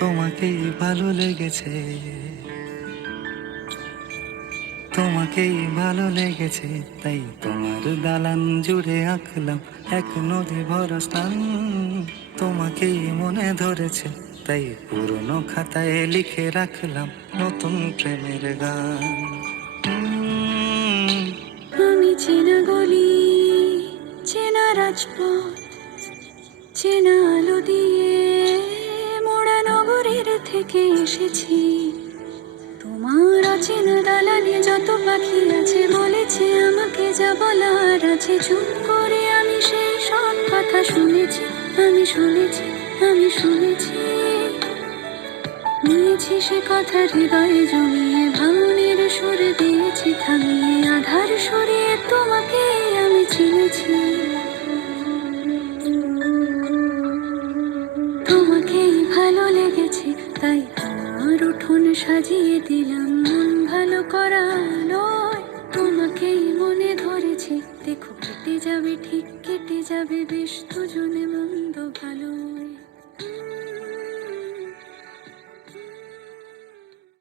তোমাকেই ভালো লেগেছে, তোমাকেই ভালো লেগেছে, তাই তোমার দালান জুড়ে আঁকলাম এক নদী ভরা স্থান। তোমাকেই মনে ধরেছে, তাই পুরনো খাতায় লিখে রাখলাম নতুন প্রেমের গান। আমি চেনা গলি, চেনা রাজপথ, চেনা আলো দিয়ে মোড়া নগরীর থেকে এসেছি। তোমার অচেনা দালানে যত পাখি আছে বলেছে আমাকে যা বলার আছে। চুপ করে আমি সেই সব কথা শুনেছি, আমি শুনেছি, আমি শুনেছি। নিয়েছি সে কথা হৃদয়ে জমিয়ে, ভাঙনের সুরে দিয়েছি থামিয়ে, আধার সরিয়ে তোমাকে আমি চিনেছি। তোমাকেই ভালো লেগেছে, তাই তোমার উঠোন সাজিয়ে দিলাম মন ভালো করা নয়। তোমাকেই মনে ধরেছে, দেখো কেটে যাবে, ঠিক কেটে যাবে বেশ দুজনে মন্দ ভালো।